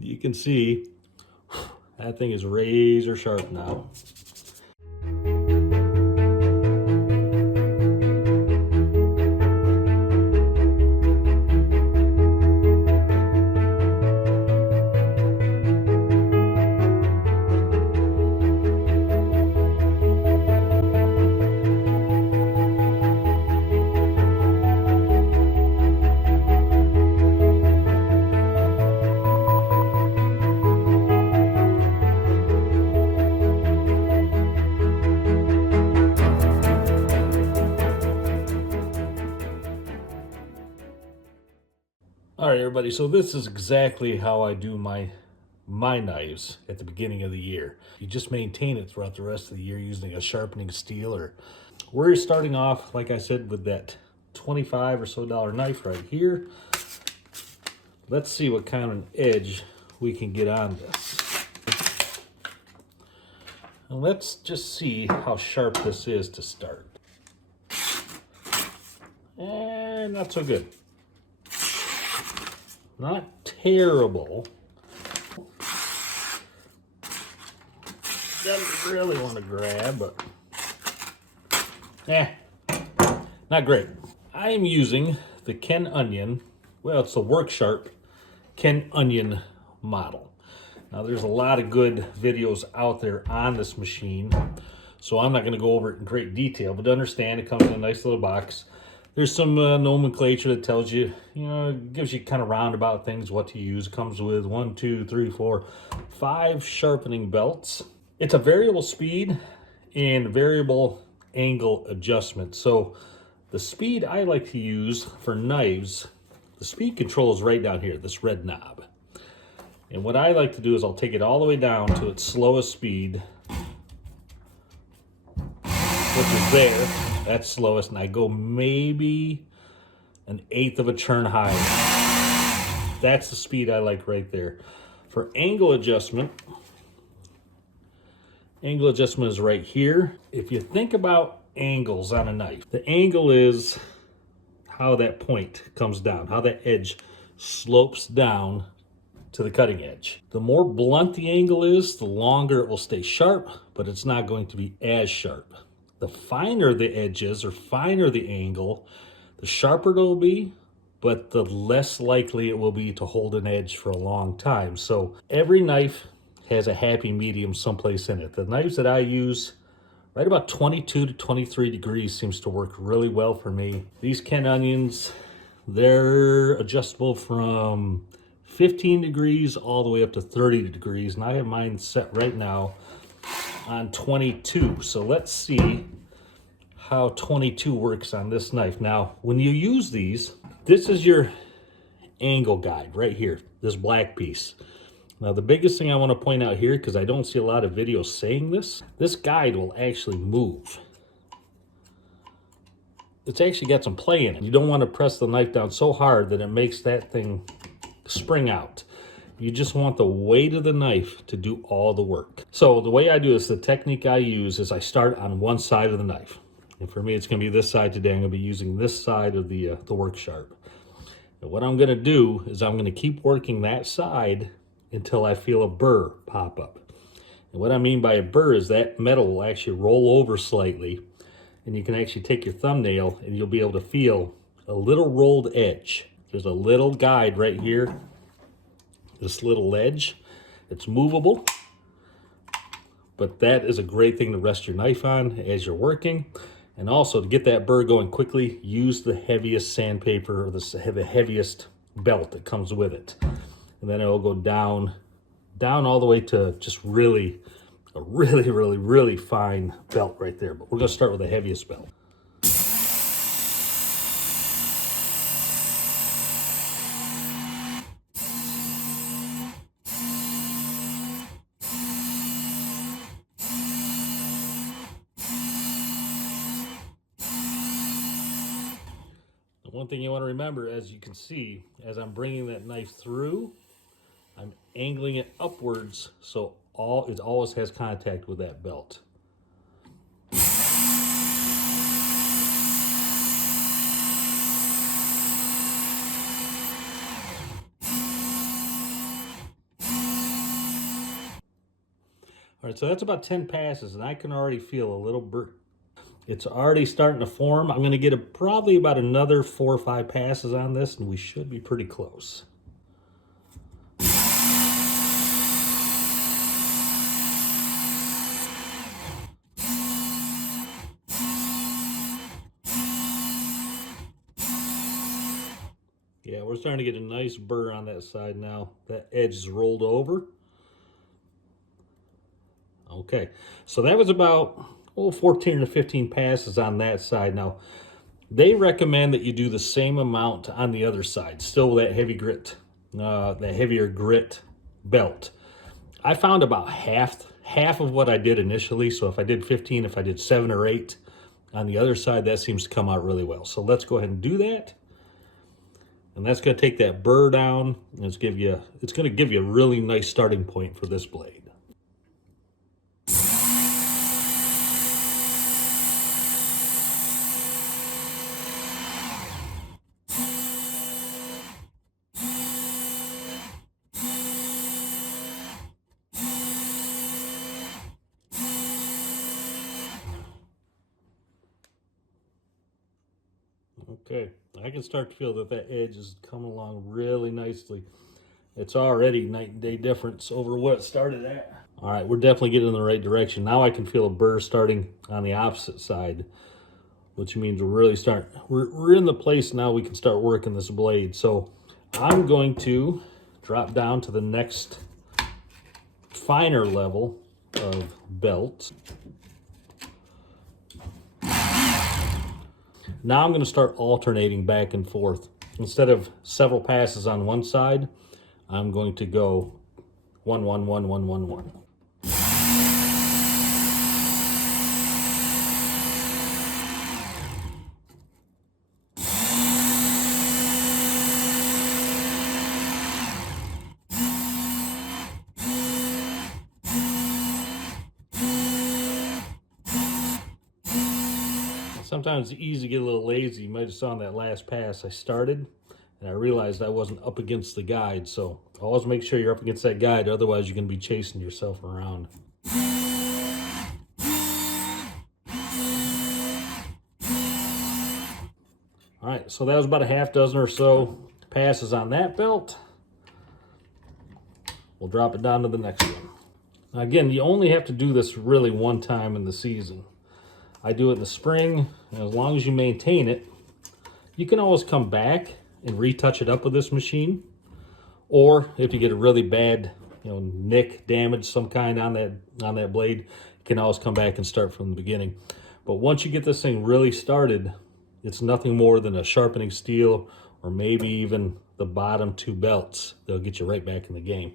You can see that thing is razor sharp now. All right, everybody, so this is exactly how I do my knives at the beginning of the year. You just maintain it throughout the rest of the year using a sharpening steel, or we're starting off, like I said, with that $25 or so knife right here. Let's see what kind of an edge we can get on this. And let's just see how sharp this is to start. And not so good. Not terrible. Doesn't really want to grab, but not great. I am using the Ken Onion. Well, it's the Work Sharp Ken Onion model. Now, there's a lot of good videos out there on this machine, so I'm not going to go over it in great detail. But to understand, it comes in a nice little box. There's some nomenclature that tells you, gives you kind of roundabout things, what to use. It comes with 1, 2, 3, 4, 5 sharpening belts. It's a variable speed and variable angle adjustment. So the speed I like to use for knives, the speed control is right down here, this red knob. And what I like to do is I'll take it all the way down to its slowest speed, which is there. That's slowest, and I go maybe 1/8 of a turn higher. That's the speed I like right there. For angle adjustment is right here. If you think about angles on a knife, the angle is how that point comes down, how that edge slopes down to the cutting edge. The more blunt the angle is, the longer it will stay sharp, but it's not going to be as sharp. The finer the edge is, or finer the angle, the sharper it will be, but the less likely it will be to hold an edge for a long time. So every knife has a happy medium someplace in it. The knives that I use, right about 22 to 23 degrees seems to work really well for me. These Ken Onions, they're adjustable from 15 degrees all the way up to 30 degrees, and I have mine set right now on 22. So let's see how 22 works on this knife. Now, when you use these, this is your angle guide right here, this black piece. Now, the biggest thing I want to point out here, because I don't see a lot of videos saying this guide will actually move. It's actually got some play in it. You don't want to press the knife down so hard that it makes that thing spring out. You just want the weight of the knife to do all the work. So the way I do this, the technique I use is I start on one side of the knife. And for me, it's going to be this side today. I'm going to be using this side of the Work Sharp. And what I'm going to do is I'm going to keep working that side until I feel a burr pop up. And what I mean by a burr is that metal will actually roll over slightly, and you can actually take your thumbnail and you'll be able to feel a little rolled edge. There's a little guide right here, this little ledge. It's movable, but that is a great thing to rest your knife on as you're working. And also, to get that burr going quickly, use the heaviest sandpaper or the heaviest belt that comes with it. And then it will go down all the way to just a really fine belt right there. But we're going to start with the heaviest belt. One thing you want to remember, as you can see, as I'm bringing that knife through, I'm angling it upwards so it always has contact with that belt. All right, so that's about 10 passes, and I can already feel a little burr. It's already starting to form. I'm going to get probably about another 4 or 5 passes on this, and we should be pretty close. Yeah, we're starting to get a nice burr on that side now. That edge is rolled over. Okay, so that was about 14 to 15 passes on that side. Now, they recommend that you do the same amount on the other side, still with that heavy grit, that heavier grit belt. I found about half of what I did initially. So if I did 15, if I did 7 or 8 on the other side, that seems to come out really well. So let's go ahead and do that. And that's going to take that burr down, and it's going to give you a really nice starting point for this blade. Okay, I can start to feel that that edge is coming along really nicely. It's already night and day difference over what it started at. All right, we're definitely getting in the right direction. Now I can feel a burr starting on the opposite side, which means we're in the place now we can start working this blade. So I'm going to drop down to the next finer level of belt. Now I'm going to start alternating back and forth. Instead of several passes on one side, I'm going to go 1, 1, 1, 1, 1, 1. Sometimes it's easy to get a little lazy. You might have saw in that last pass I started, and I realized I wasn't up against the guide. So always make sure you're up against that guide, otherwise you're going to be chasing yourself around. All right, so that was about a half dozen or so passes on that belt. We'll drop it down to the next one. Now again, you only have to do this really one time in the season. I do it in the spring, and as long as you maintain it, you can always come back and retouch it up with this machine. Or if you get a really bad, nick, damage, some kind on that blade, you can always come back and start from the beginning. But once you get this thing really started, it's nothing more than a sharpening steel, or maybe even the bottom 2 belts. They'll get you right back in the game.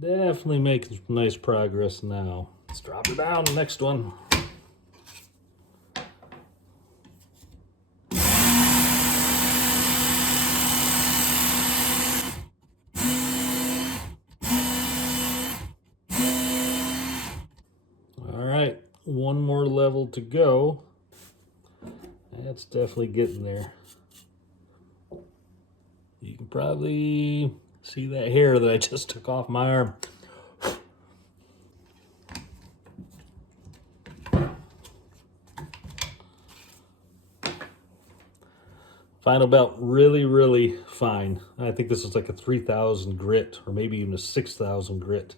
Definitely making nice progress now. Let's drop it down, next one. All right, one more level to go. That's definitely getting there. You can probably see that hair that I just took off my arm. Final belt, really, really fine. I think this is like a 3,000 grit, or maybe even a 6,000 grit.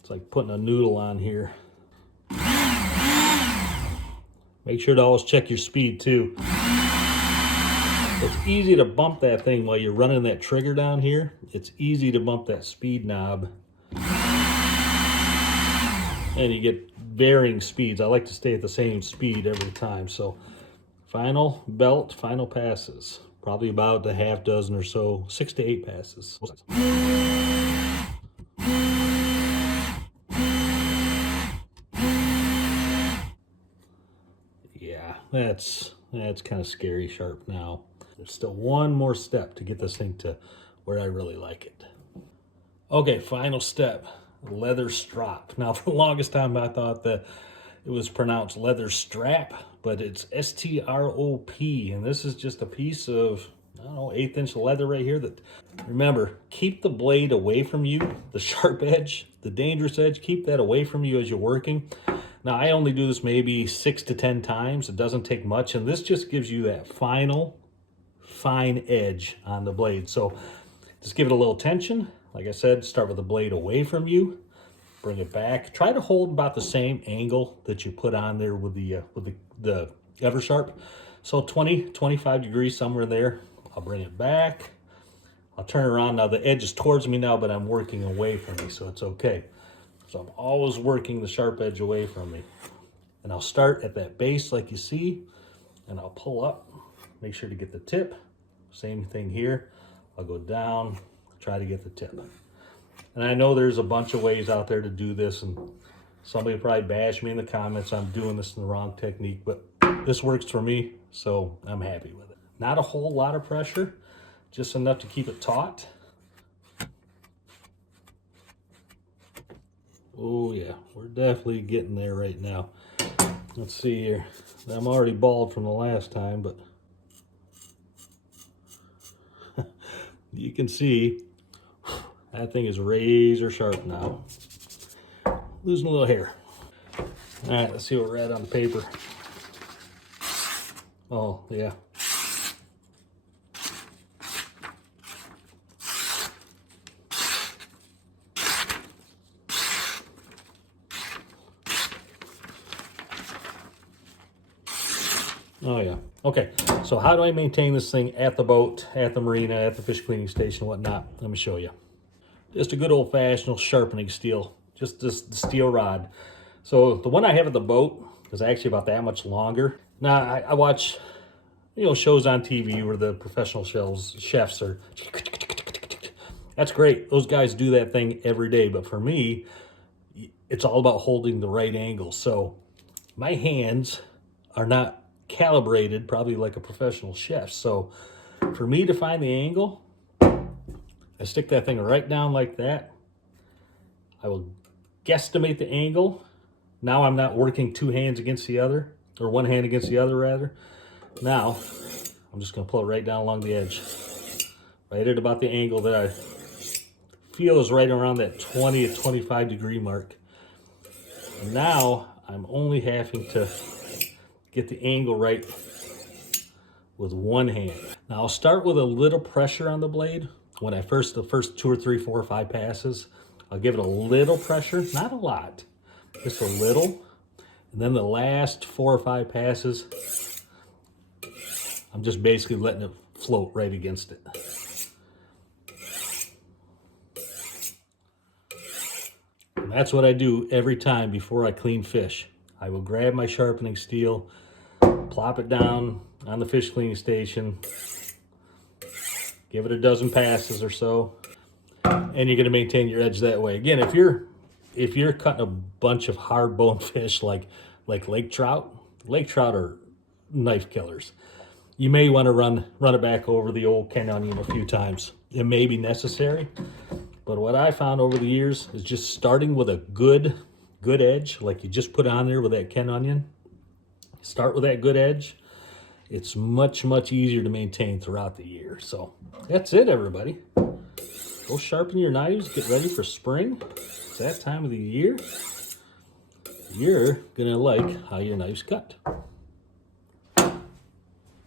It's like putting a noodle on here. Make sure to always check your speed too. It's easy to bump that thing while you're running that trigger down here. It's easy to bump that speed knob. And you get varying speeds. I like to stay at the same speed every time. So final belt, final passes. Probably about a half dozen or so, 6 to 8 passes. Yeah, that's kind of scary sharp now. There's still one more step to get this thing to where I really like it. Okay, final step, leather strop. Now, for the longest time, I thought that it was pronounced leather strap, but it's S-T-R-O-P, and this is just a piece of, I don't know, 1/8 inch leather right here. That, remember, keep the blade away from you, the sharp edge, the dangerous edge, keep that away from you as you're working. Now, I only do this maybe 6 to 10 times. It doesn't take much, and this just gives you that final, fine edge on the blade. So just give it a little tension. Like I said, start with the blade away from you, bring it back. Try to hold about the same angle that you put on there with the Eversharp. So 20, 25 degrees, somewhere there. I'll bring it back. I'll turn around. Now the edge is towards me now, but I'm working away from me, so it's okay. So I'm always working the sharp edge away from me. And I'll start at that base like you see, and I'll pull up, make sure to get the tip. Same thing here. I'll go down, try to get the tip. And I know there's a bunch of ways out there to do this, and somebody will probably bash me in the comments. I'm doing this in the wrong technique, but this works for me, so I'm happy with it. Not a whole lot of pressure, just enough to keep it taut. Oh yeah, we're definitely getting there right now. Let's see here. I'm already bald from the last time, but you can see that thing is razor sharp now. Losing a little hair. All right, let's see what we're at on the paper. Oh yeah. Oh yeah. Okay, so how do I maintain this thing at the boat, at the marina, at the fish cleaning station, whatnot? Let me show you. Just a good old-fashioned sharpening steel, just this the steel rod. So the one I have at the boat is actually about that much longer. Now I watch, you know, shows on TV where the professional chefs are. That's great. Those guys do that thing every day. But for me, it's all about holding the right angle. So my hands are not calibrated probably like a professional chef. So for me to find the angle, I stick that thing right down like that. I will guesstimate the angle. Now I'm not working two hands against the other, or one hand against the other rather. Now I'm just going to pull it right down along the edge, right at about the angle that I feel is right around that 20 to 25 degree mark. And now I'm only having to get the angle right with one hand. Now I'll start with a little pressure on the blade. When the first 2 or 3, 4 or 5 passes, I'll give it a little pressure, not a lot, just a little. And then the last 4 or 5 passes, I'm just basically letting it float right against it. And that's what I do every time before I clean fish. I will grab my sharpening steel, plop it down on the fish cleaning station, give it a dozen passes or so, and you're going to maintain your edge that way. Again, if you're cutting a bunch of hard bone fish like lake trout are knife killers. You may want to run it back over the old Ken onion a few times. It may be necessary, but what I found over the years is just starting with a good edge, like you just put on there with that Ken onion. Start with that good edge. It's much easier to maintain throughout the year. So that's it, everybody. Go sharpen your knives, get ready for spring. It's that time of the year. You're gonna like how your knives cut.